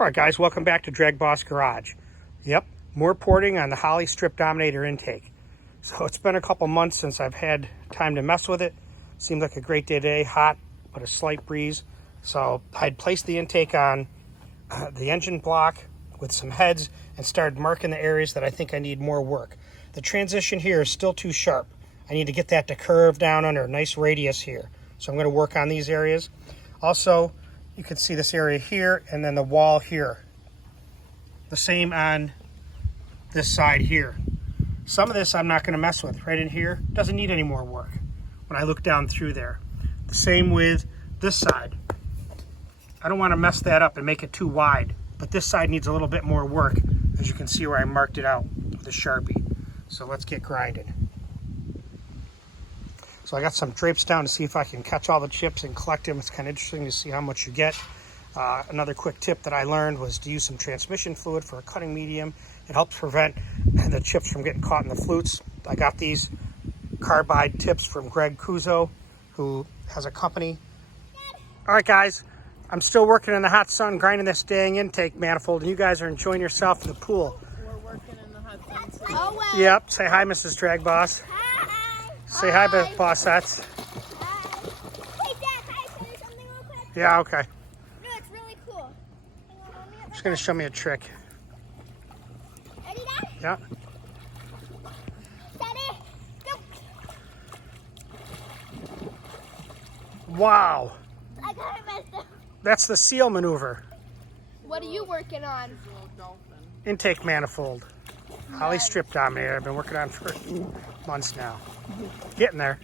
All right, guys, welcome back to DragBoss Garage. Yep, more porting on the Holley Strip Dominator intake. So it's been a couple months since I've had time to mess with it. Seemed like a great day today, hot, but a slight breeze. So I'd placed the intake on the engine block with some heads and started marking the areas that I think I need more work. The transition here is still too sharp. I need to get that to curve down under a nice radius here. So I'm going to work on these areas. Also, you can see this area here and then the wall here. The same on this side here. Some of this I'm not going to mess with. Right in here, doesn't need any more work when I look down through there. The same with this side. I don't want to mess that up and make it too wide, but this side needs a little bit more work, as you can see where I marked it out with a Sharpie. So let's get grinding. So I got some drapes down to see if I can catch all the chips and collect them. It's kind of interesting to see how much you get. Another quick tip that I learned was to use some transmission fluid for a cutting medium. It helps prevent the chips from getting caught in the flutes. I got these carbide tips from Greg Cuozzo, who has a company. All right, guys, I'm still working in the hot sun, grinding this dang intake manifold, and you guys are enjoying yourself in the pool. We're working in the hot sun too. Oh, well. Yep, say hi, Mrs. DragBoss. Say hi, Bossettes. Hey, Dad, can I show you something real quick? Yeah, okay. No, it's really cool. Hang on, let me up. She's going to show me a trick. Ready, Dad? Yeah. Steady. Go. Wow. I got it messed up. That's the seal maneuver. What are you working on? Intake manifold. Holley Strip Dominator. I've been working on for months now. Getting there.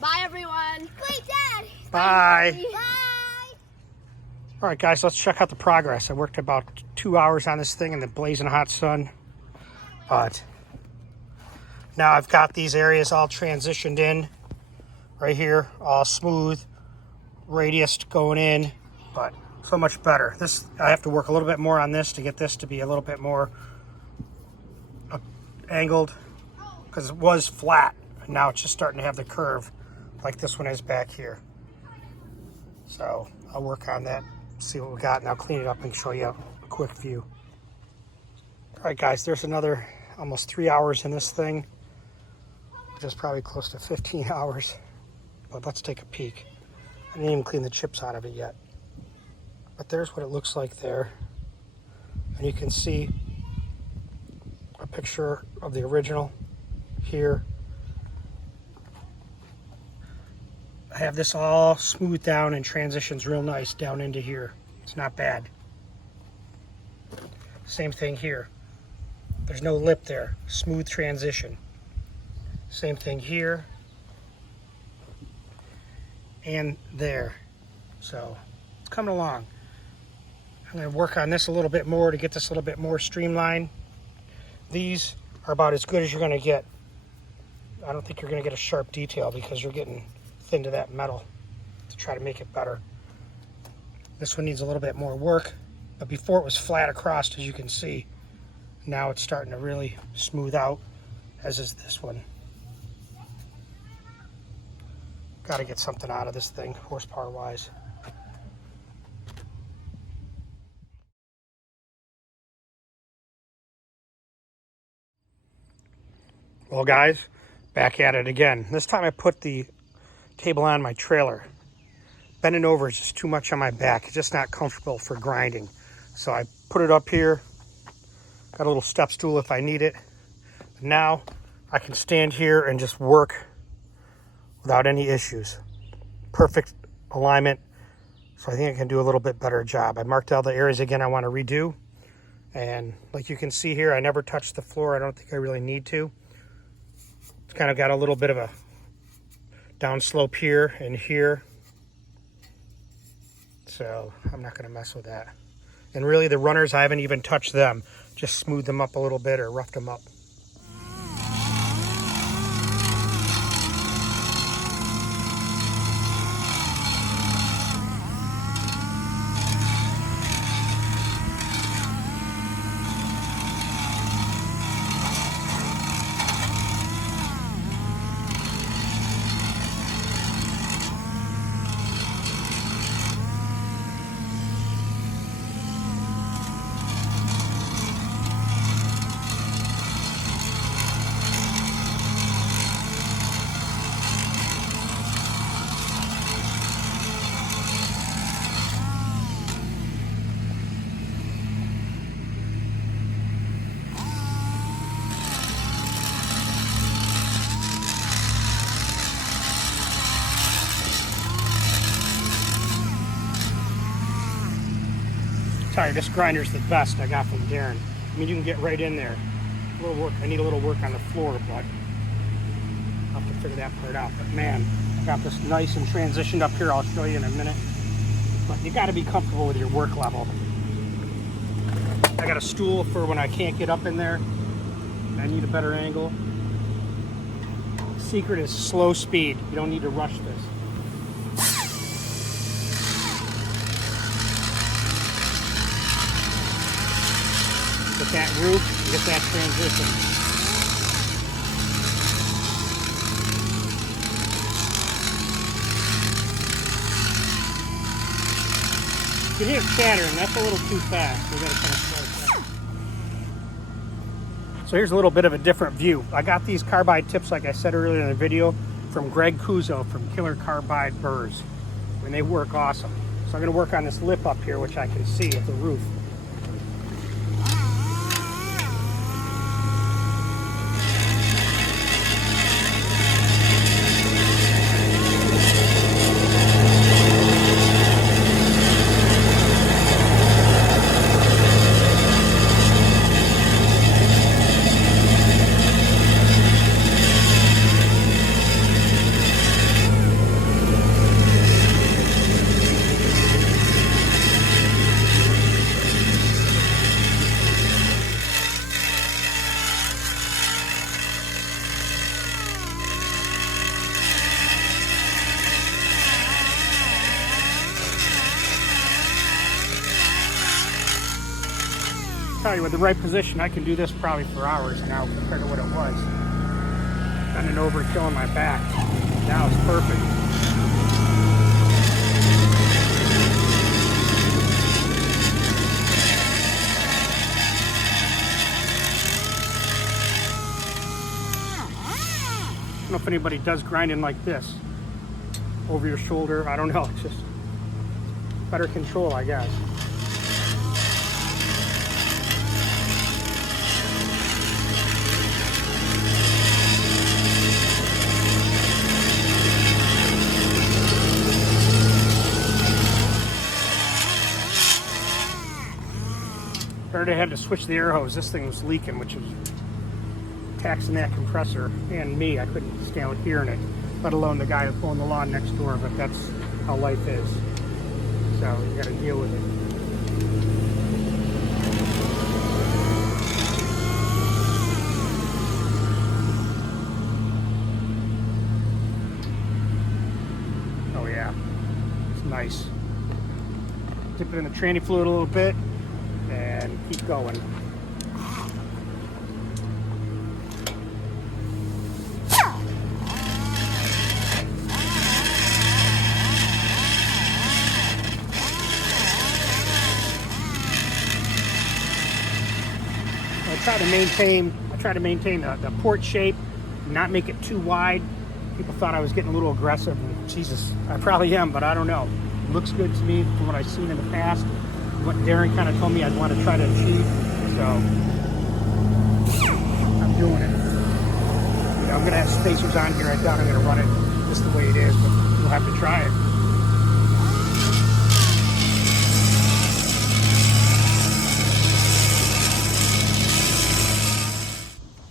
Bye, everyone. Wait, Dad. Bye. Bye. All right, guys, let's check out the progress. I worked about 2 hours on this thing in the blazing hot sun. But now I've got these areas all transitioned in. Right here, all smooth. Radius going in. But so much better. This, I have to work a little bit more on this to get this to be a little bit more angled, because it was flat and now it's just starting to have the curve like this one is back here. So I'll work on that, see what we got, and I'll clean it up and show you a quick view. All right, guys, there's another almost 3 hours in this thing, which is probably close to 15 hours, but let's take a peek. I didn't even clean the chips out of it yet, but there's what it looks like there, and you can see a picture of the original here. I have this all smoothed down and transitions real nice down into here. It's not bad. Same thing here. There's no lip there. Smooth transition. Same thing here and there. So it's coming along. I'm going to work on this a little bit more to get this a little bit more streamlined. These are about as good as you're going to get. I don't think you're going to get a sharp detail because you're getting thin to that metal to try to make it better. This one needs a little bit more work, but before it was flat across, as you can see. Now it's starting to really smooth out, as is this one. Got to get something out of this thing, horsepower wise. Well, guys, back at it again. This time I put the table on my trailer. Bending over is just too much on my back. It's just not comfortable for grinding. So I put it up here. Got a little step stool if I need it. Now I can stand here and just work without any issues. Perfect alignment. So I think I can do a little bit better job. I marked all the areas again I want to redo. And like you can see here, I never touched the floor. I don't think I really need to. It's kind of got a little bit of a downslope here and here. So I'm not going to mess with that. And really the runners, I haven't even touched them. Just smoothed them up a little bit or roughed them up. tell you, this grinder's the best I got from Darren. I mean, you can get right in there. A little work. I need a little work on the floor, but I'll have to figure that part out. But man, I got this nice and transitioned up here. I'll show you in a minute. But you got to be comfortable with your work level. I got a stool for when I can't get up in there. I need a better angle. The secret is slow speed. You don't need to rush this. Get that roof, and get that transition. You hear it chattering, that's a little too fast. We gotta kind of slow it down. So here's a little bit of a different view. I got these carbide tips, like I said earlier in the video, from Greg Cuozzo from Killer Carbide Burrs. And they work awesome. So I'm gonna work on this lip up here, which I can see at the roof. Tell you, with the right position, I can do this probably for hours now compared to what it was. Bending over, killing my back. Now it's perfect. I don't know if anybody does grinding like this. Over your shoulder, I don't know. It's just better control, I guess. I already had to switch the air hose. This thing was leaking, which was taxing that compressor and me. I couldn't stand hearing it, let alone the guy pulling the lawn next door, but that's how life is. So you gotta deal with it. Oh yeah, it's nice. Dip it in the tranny fluid a little bit and keep going. I try to maintain the port shape, not make it too wide. People thought I was getting a little aggressive. Jesus, I probably am, but I don't know. It looks good to me from what I've seen in the past. What Darren kind of told me I'd want to try to achieve, so I'm doing it. You know, I'm gonna have spacers on here. I doubt I'm gonna run it just the way it is, but we'll have to try it.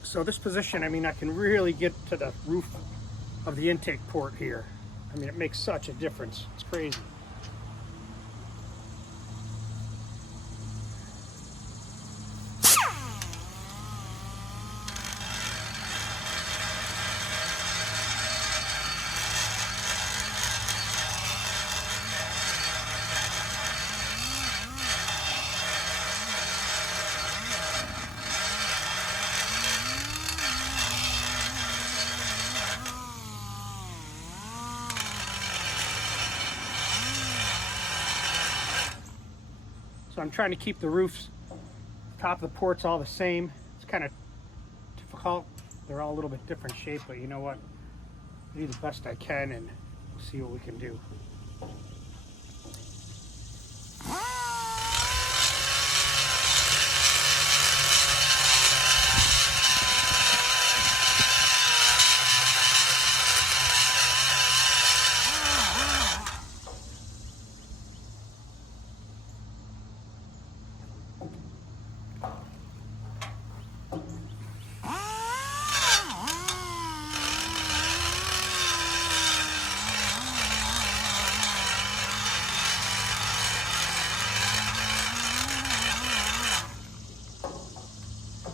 So this position, I mean, I can really get to the roof of the intake port here. I mean, it makes such a difference. It's crazy. So I'm trying to keep the roofs, top of the ports all the same. It's kind of difficult. They're all a little bit different shape, but you know what? I do the best I can and we'll see what we can do.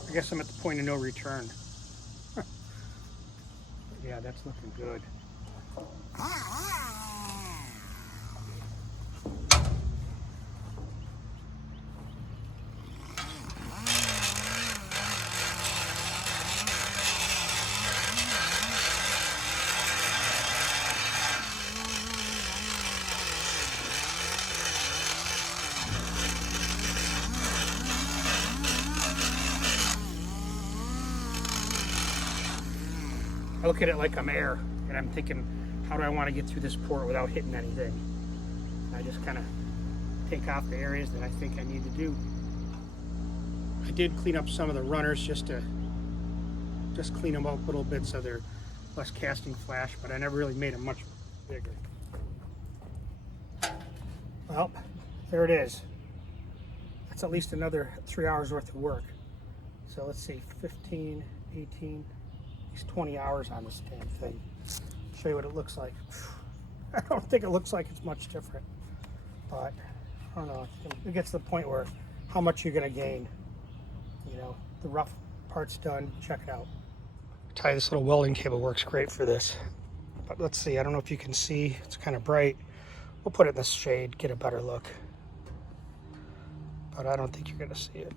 I guess I'm at the point of no return. Yeah, that's looking good. I look at it like I'm air, and I'm thinking, how do I want to get through this port without hitting anything? And I just kind of take off the areas that I think I need to do. I did clean up some of the runners just clean them up a little bit so they're less casting flash, but I never really made them much bigger. Well, there it is. That's at least another 3 hours worth of work. So let's see, 15, 18, at least 20 hours on this damn thing. Show you what it looks like. I don't think it looks like it's much different, but I don't know. It gets to the point where how much you're gonna gain. You know, the rough part's done. Check it out. I tell you, this little welding cable works great for this. But let's see. I don't know if you can see. It's kind of bright. We'll put it in the shade, get a better look. But I don't think you're gonna see it.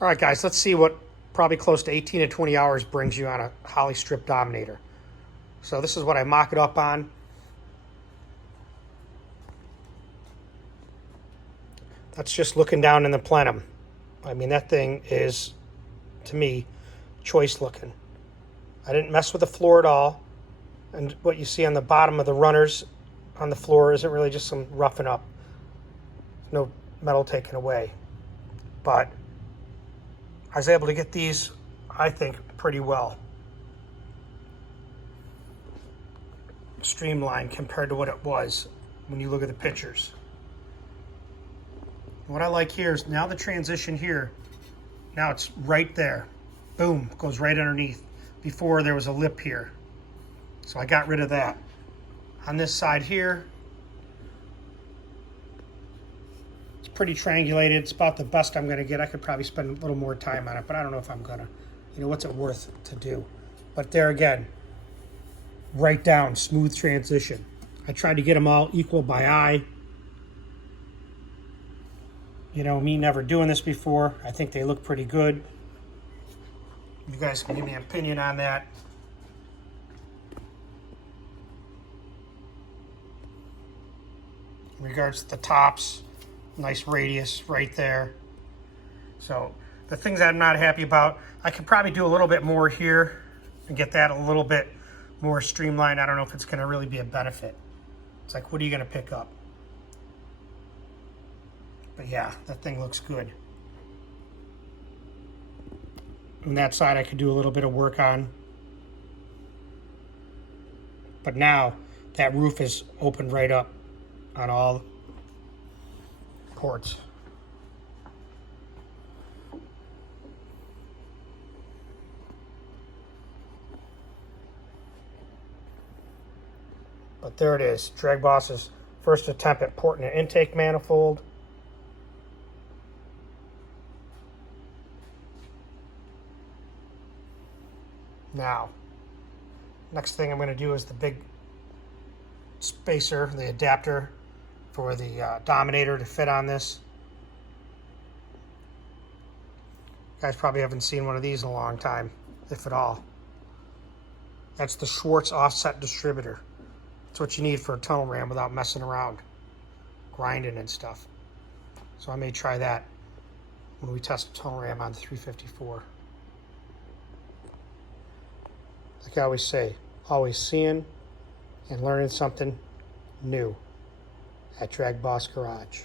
All right, guys. Let's see what probably close to 18 to 20 hours brings you on a Holley Strip Dominator. So this is what I mock it up on. That's just looking down in the plenum. I mean, that thing is, to me, choice looking. I didn't mess with the floor at all. And what you see on the bottom of the runners on the floor isn't really just some roughing up. No metal taken away. But I was able to get these, I think, pretty well. Streamlined compared to what it was when you look at the pictures. What I like here is now the transition here, now it's right there. Boom, goes right underneath. Before there was a lip here. So I got rid of that. On this side here, it's pretty triangulated. It's about the best I'm gonna get. I could probably spend a little more time on it, but I don't know if I'm gonna. You know, what's it worth to do? But there again, right down, smooth transition. I tried to get them all equal by eye. You know, me never doing this before. I think they look pretty good. You guys can give me an opinion on that. In regards to the tops, nice radius right there. So the things I'm not happy about, I could probably do a little bit more here and get that a little bit more streamlined. I don't know if it's gonna really be a benefit. It's like, what are you gonna pick up? But yeah, that thing looks good. On that side, I could do a little bit of work on. But now, that roof is opened right up on all ports. But there it is, DragBoss's first attempt at porting an intake manifold. Now, next thing I'm going to do is the big spacer, the adapter for the Dominator to fit on this. You guys probably haven't seen one of these in a long time, if at all. That's the Schwartz offset distributor. That's what you need for a tunnel ram without messing around, grinding and stuff. So I may try that when we test a tunnel ram on the 354. Like I always say, always seeing and learning something new at DragBoss Garage.